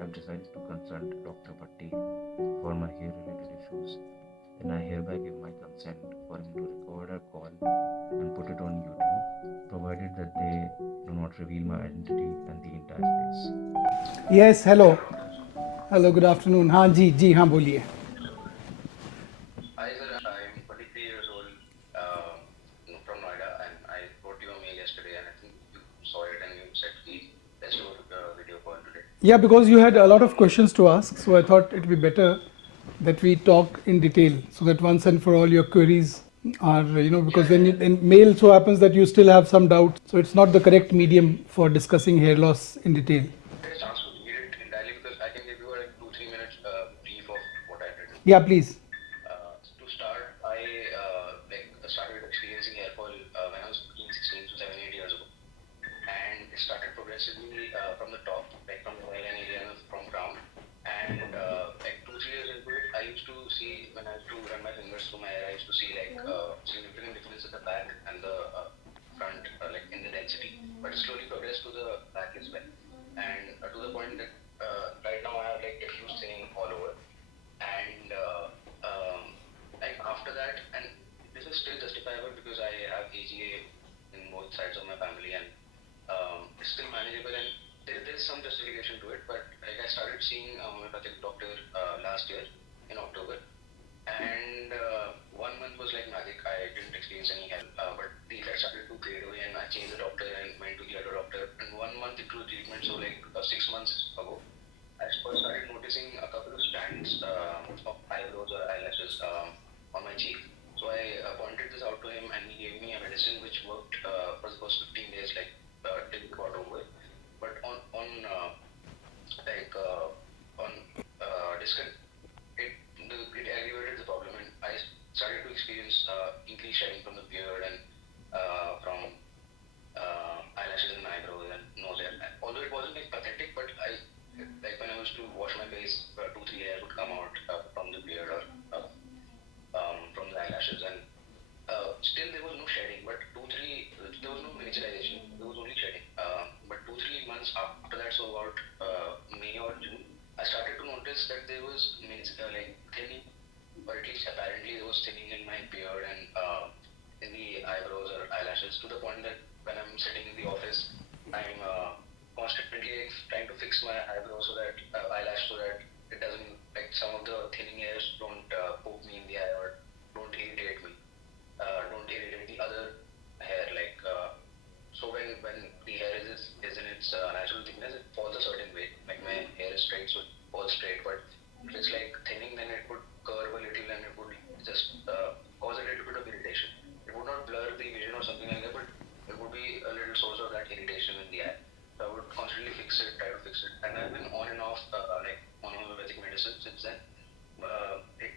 I've decided to consult Dr. Bhatti for my hair related issues. And I hereby give my consent for him to record a call and put it on YouTube, provided that they do not reveal my identity and the entire face. Yes, hello. Hello, good afternoon. हाँ जी जी हाँ बोलिए. Hi sir, I'm 23 years old from Noida, and I wrote you a mail yesterday, and I think you saw it and you said, let's do a video call today. Yeah, because you had a lot of questions to ask, so I thought it would be better that we talk in detail so that once and for all your queries are, because then in mail so happens that you still have some doubts, so it's not the correct medium for discussing hair loss in detail. Get a chance to read it entirely because I can give you like 2-3 minutes brief of what I've written. Yeah, please. To start, I started experiencing hair fall when I was 15, 16, so 7, 8 years ago, and it started progressively from the top, like from the hairline area from crown, and like 2-3 years into it, I used to see when I used to run my fingers through my hair, I used to see like significant difference at the back and the front, like in the density, but it slowly progressed to the back as well, and to the point that right now I have like diffuse thinning all over, and like after that, and this is still justifiable because I have AGA in both sides of my family, and it's still manageable, and there's some justification to it. But like I started seeing a homeopathic doctor last year in October, and 1 month was like magic. I didn't experience any help, but the effect started to fade away, and I changed the doctor and went to the other doctor. And 1 month into the treatment, so like 6 months ago, I first started noticing a couple of strands of eyebrows or eyelashes on my cheek. So I pointed this out to him, and he gave me a medicine which worked for the first 15 days, like till it got over. But on discount, it aggravated the problem, and I started to experience increased shedding from the beard and from eyelashes and eyebrows and nose hair. Although it wasn't like pathetic, but I like when I was to wash my face, 2-3 hairs would come out from the beard or from the eyelashes, and still there was no shedding. But there was no miniaturization. There was only shedding. But 2-3 months after that, so about May or June, I started to notice that there was like thinning, or at least apparently there was thinning in my beard and in the eyebrows or eyelashes, to the point that when I'm sitting in the office, I'm constantly trying to fix my eyebrows so that eyelash, so that it doesn't, like some of the thinning hairs don't poke me in the eye or don't irritate me, don't irritate the other hair. Like so when the hair is in its natural thickness, it falls a certain way. Like my hair is straight, so it falls straight. But if it's like thinning, then it would curve a little, and it would just cause a little bit of irritation. It would not blur the vision or something like that, but it would be a little source of that irritation in the eye. So I would constantly try to fix it, and I've been on and off like on homeopathic medicine since then. It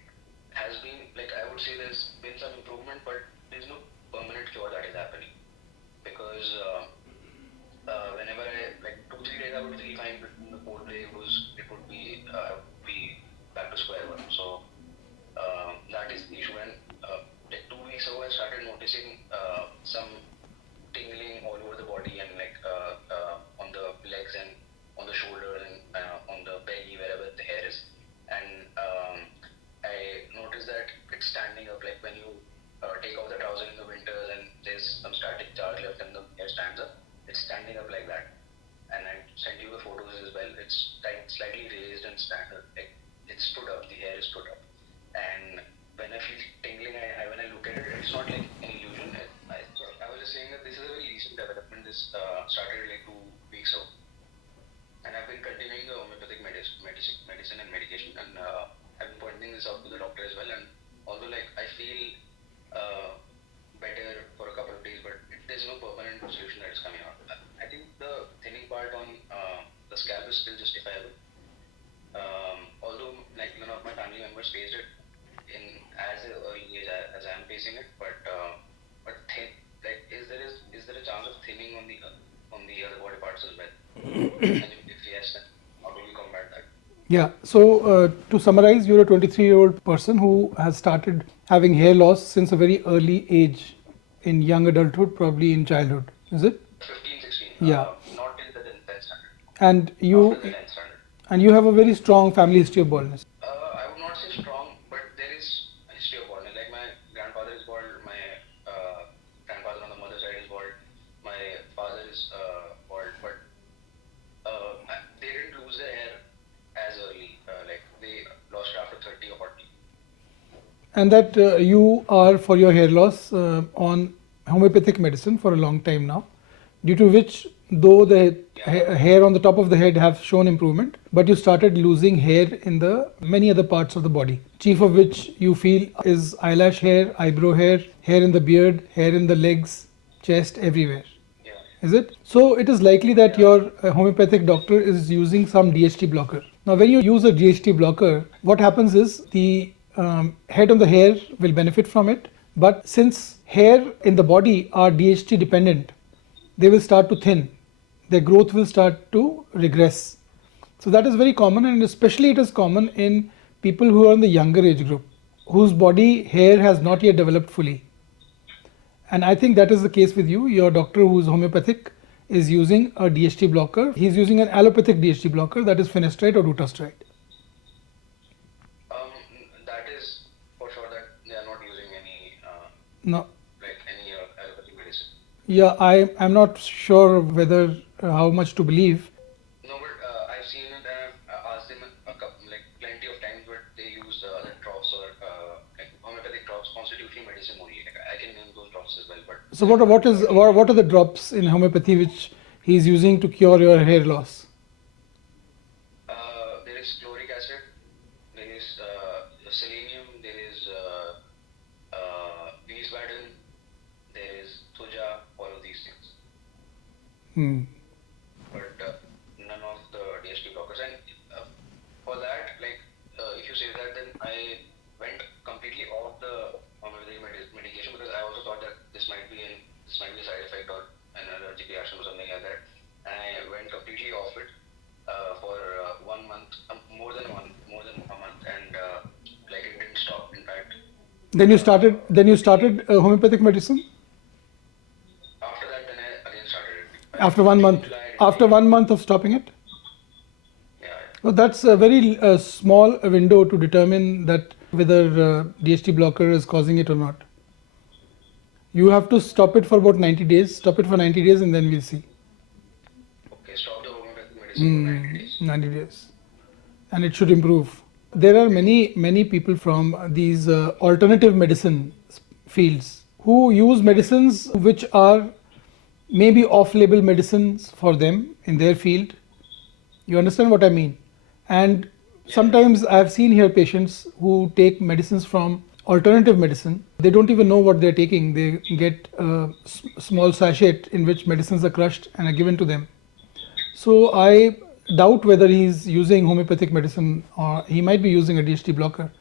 has been like, I would say there's been some improvement, but there's no permanent cure that is happening, because whenever I like 2-3 days I would feel fine, but in the 4th day it would be I would be back to square one. So that is the issue, and like 2 weeks ago I started noticing some tingling all over the body, and like on the legs and on the shoulders and on the belly, wherever the hair is, and I noticed that it's standing up, like when you take off the trouser in the winters and there's some static charge left and the hair stands up, it's standing up like that. And I sent you the photos as well. It's slightly raised and like it stood up, the hair is stood up, and when I feel tingling, when I look at it, it's not like an illusion. I was just saying that this is a very recent development. This started like 2 weeks ago, and I've been continuing the homeopathic medicine and medication, and I've been pointing this out to the doctor as well. And although like I feel better for a couple of days, but there's no permanent solution that is coming out. I think the thinning part on the scalp is still justifiable. Although like none of my family members faced it in as early age as I am facing it, but like is there a chance of thinning on the other body parts as well? And if yes, then how do we combat that? Yeah, so to summarize, you're a 23-year-old person who has started having hair loss since a very early age, in young adulthood, probably in childhood, is it? 15, 16. Yeah. Not till the 10th standard. And you, After the 10th standard. And you have a very strong family history of baldness. I would not say strong, but there is a history of baldness. Like my grandfather is bald, my grandfather on the mother side is bald, my father is bald, but they didn't lose their hair as early. Like they lost it after 30 or 40. And that you are, for your hair loss, on homeopathic medicine for a long time now, due to which, though the hair on the top of the head have shown improvement, but you started losing hair in the many other parts of the body, chief of which you feel is eyelash hair, eyebrow hair, hair in the beard, hair in the legs, chest, everywhere. Yeah. Is it? So it is likely that your homeopathic doctor is using some DHT blocker. Now when you use a DHT blocker, what happens is the head on the hair will benefit from it, but since hair in the body are DHT dependent, they will start to thin, their growth will start to regress. So that is very common, and especially it is common in people who are in the younger age group, whose body hair has not yet developed fully. And I think that is the case with you. Your doctor, who is homeopathic, is using a DHT blocker. He is using an allopathic DHT blocker, that is finasteride or dutasteride. That is for sure that they are not using any No. like any allopathic medicine. Yeah, I'm not sure whether how much to believe. No, but I've seen it and I've asked them like plenty of times, but they use other drops or like homeopathic drops, constitution medicine only. Like I can name those drops as well, but So what are the drops in homeopathy which he is using to cure your hair loss? there is chloric acid, there is selenium, there is Wiesbaden, there is Thuja, all of these things. Hmm. But none of the DHT blockers. And for that, like if you say that, then I went completely off the homeopathic medication because I also thought that this might be a side effect or an allergic reaction or something like that. And I went completely off it for 1 month, more than a month, and like it didn't stop. In fact, Then you started homeopathic medicine after that, then I again started it. after 1 month. After 1 month of stopping it. Yeah. Well, that's a very small window to determine that whether DHT blocker is causing it or not. You have to stop it for about 90 days. Stop it for 90 days and then we'll see. Okay, stop the homeopathic medicine for 90 days. 90 days. And it should improve. There are many people from these alternative medicine fields who use medicines which are maybe off-label medicines for them in their field. You understand what I mean? And sometimes I've seen here patients who take medicines from alternative medicine. They don't even know what they're taking. They get a small sachet in which medicines are crushed and are given to them. So I doubt whether he's using homeopathic medicine or he might be using a DHT blocker,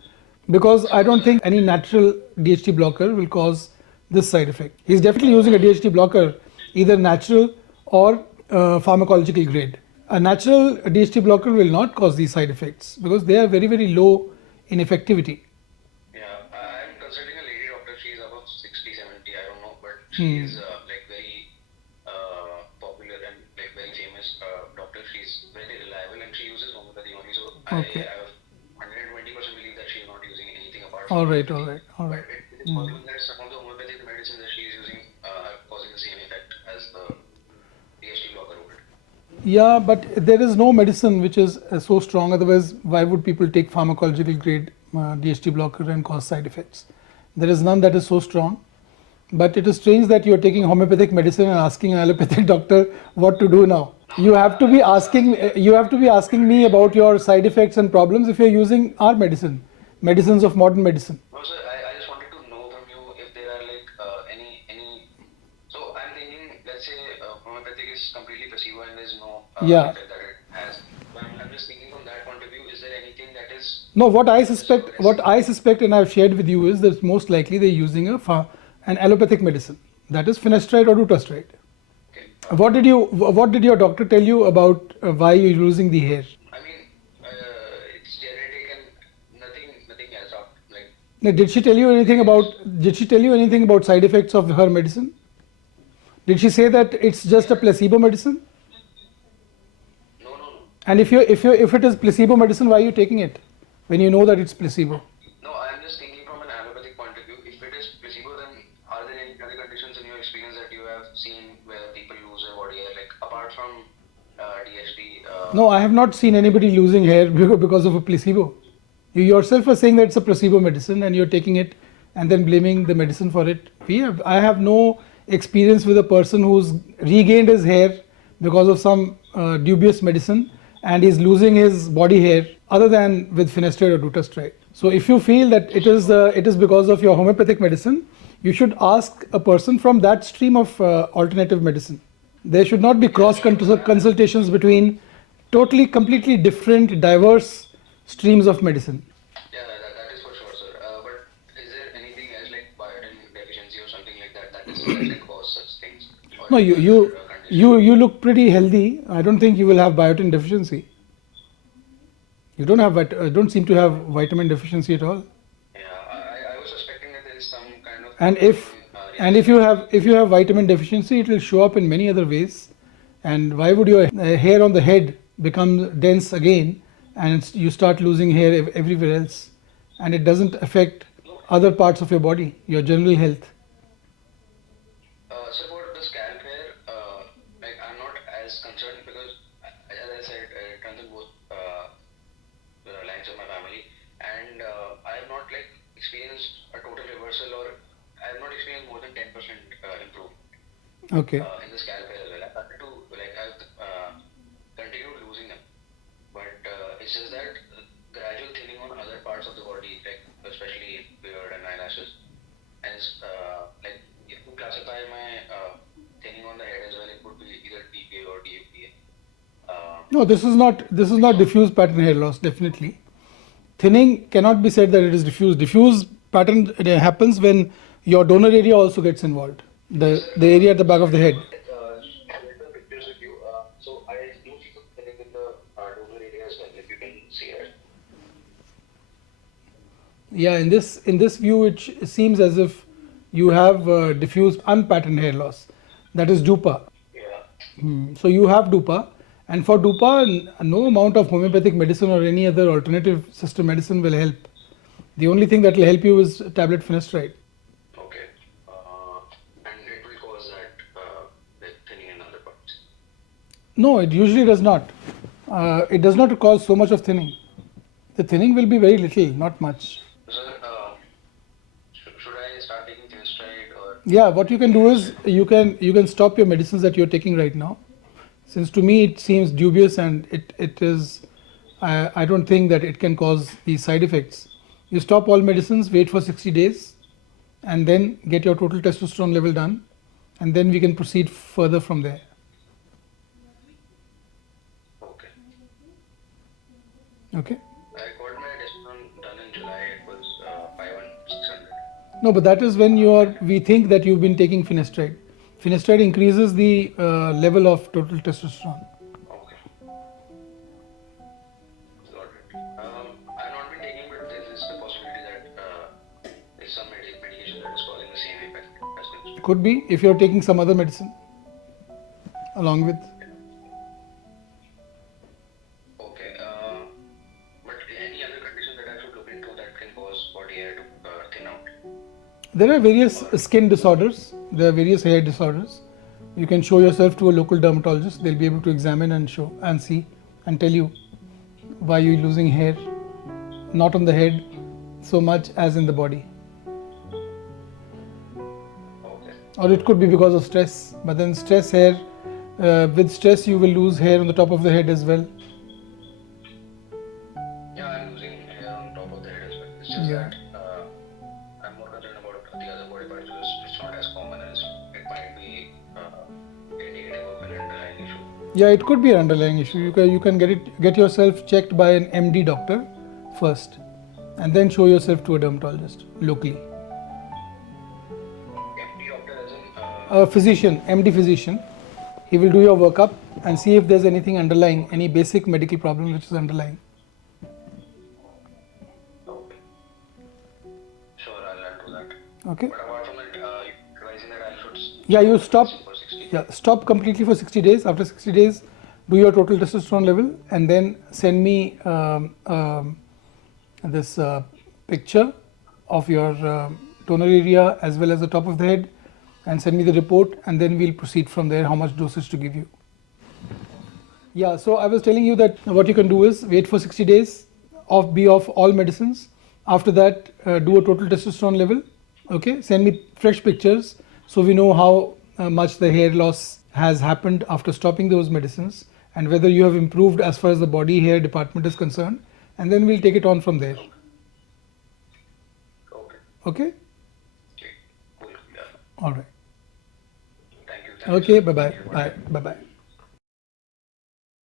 because I don't think any natural DHT blocker will cause this side effect. He's definitely using a DHT blocker, either natural or pharmacological grade. A natural DHT blocker will not cause these side effects because they are very low in effectivity. Yeah, I'm consulting a lady doctor. She's above 60, 70, I don't know, but she is like very popular and like very famous doctor. She's very reliable and she uses homeopathy only. So Okay. I have 120% believe that she's not using anything apart from All right. homeopathy. All But right. it is possible that some of the homeopathic medicines that she is using are causing the same effect as the DHT blocker would. Yeah, but there is no medicine which is so strong. Otherwise, why would people take pharmacological grade DHT blocker and cause side effects? There is none that is so strong. But it is strange that you are taking homeopathic medicine and asking an allopathic doctor what to do now. You have to be asking me about your side effects and problems if you are using our medicines of modern medicine. No, sir, I just wanted to know from you if there are like any. So I'm thinking, let's say homeopathic is completely placebo and there's no Yeah. effect that it has. But I'm just thinking from that point of view, is there anything that is? No, what I suspect, and I've shared with you, is that most likely they're using an allopathic medicine, that is finasteride or dutasteride. Okay. What did your doctor tell you about why you're losing the hair? I mean, it's genetic and nothing else. Like Now, did she tell you anything about side effects of her medicine? Did she say that it's just a placebo medicine? no. And if it is placebo medicine, why are you taking it when you know that it's placebo? No, I'm just thinking from an allopathic point of view. If it is placebo, then are there any other conditions in your experience that you have seen where people lose their body hair, like apart from DHD? No, I have not seen anybody losing hair because of a placebo. You yourself are saying that it's a placebo medicine and you're taking it and then blaming the medicine for it. I have no experience with a person who's regained his hair because of some dubious medicine and is losing his body hair other than with finasteride or dutasteride. So if you feel that it is because of your homeopathic medicine, you should ask a person from that stream of alternative medicine. There should not be cross consultations between completely different, diverse streams of medicine. Yeah, that is for sure, sir. But is there anything else like biotin deficiency or something like that that can cause such things? Or No, any other condition? you look pretty healthy. I don't think you will have biotin deficiency. You don't seem to have vitamin deficiency at all. Yeah, I was suspecting that there is some kind of And if you have vitamin deficiency, it will show up in many other ways. And why would your hair on the head become dense again, and you start losing hair everywhere else, and it doesn't affect other parts of your body, your general health? So for the scalp hair, like I'm not as concerned because, as I said, it runs in both the lines of my family, and I have not like experienced a total reversal, or I have not experienced more than 10% improvement Okay. in the scalp hair as well. I started to like I've continued losing them, but it's just that gradual thinning on other parts of the body, like especially beard and eyelashes, and it's like if you classify my thinning on the head as well, it would be either DPA or DFPA. No, this is not diffuse pattern hair loss. Definitely, thinning cannot be said that it is diffuse. Diffuse pattern happens when your donor area also gets involved. The area at the back of the head. Shared the pictures with you. So I do see some thinning in the donor area as well, if you can see it. Yeah, in this view, it seems as if you have diffuse unpatterned hair loss. That is DUPA. Yeah. So you have DUPA, and for DUPA, no amount of homeopathic medicine or any other alternative system medicine will help. The only thing that will help you is tablet finasteride. Okay. And it will cause that like thinning in other parts. No, it usually does not. It does not cause so much of thinning. The thinning will be very little, not much. Sir, should I start taking finasteride or? Yeah, what you can do is you can stop your medicines that you're taking right now. Since to me it seems dubious and it is, I don't think that it can cause these side effects. You stop all medicines, wait for 60 days, and then get your total testosterone level done, and then we can proceed further from there. Okay. Okay. I got my testosterone done in July. It was 5,600. No, but that is when we think that you've been taking finasteride. Finasteride increases the level of total testosterone. Okay. Got it. I've not been taking, but there is the possibility that there's some medication that is causing the same effect as well. Could be if you're taking some other medicine along with. Okay. But any other condition that I should look into that can cause body hair to thin out? There are various skin disorders. There are various hair disorders. You can show yourself to a local dermatologist. They'll be able to examine and show and see and tell you why you're losing hair, not on the head so much as in the body. Okay. Or it could be because of stress. But then with stress you will lose hair on the top of the head as well. Yeah, I'm losing hair on top of the head as well. It's just Yeah. that I'm more concerned about the other body parts because it's not as common as it might be indicative of an underlying issue. Yeah, it could be an underlying issue. You can get yourself checked by an MD doctor first, and then show yourself to a dermatologist locally. MD doctor as in A physician, MD physician, he will do your workup and see if there's anything underlying, any basic medical problem which is underlying. okay. Sure, I'll do that. Okay. But apart from that, you're advising that I should Yeah, you stop. for 60 days. Yeah, stop completely for 60 days. After 60 days, do your total testosterone level, and then send me this picture of your donor area as well as the top of the head, and send me the report, and then we'll proceed from there how much dosage to give you. Yeah, so I was telling you that what you can do is wait for 60 days, be off all medicines. After that, do a total testosterone level. Okay, send me fresh pictures so we know how much the hair loss has happened after stopping those medicines, and whether you have improved as far as the body hair department is concerned, and then we'll take it on from there. Okay. Okay? Okay. Cool. Yeah. All right. Thank you. Okay, bye bye. Bye. Bye bye.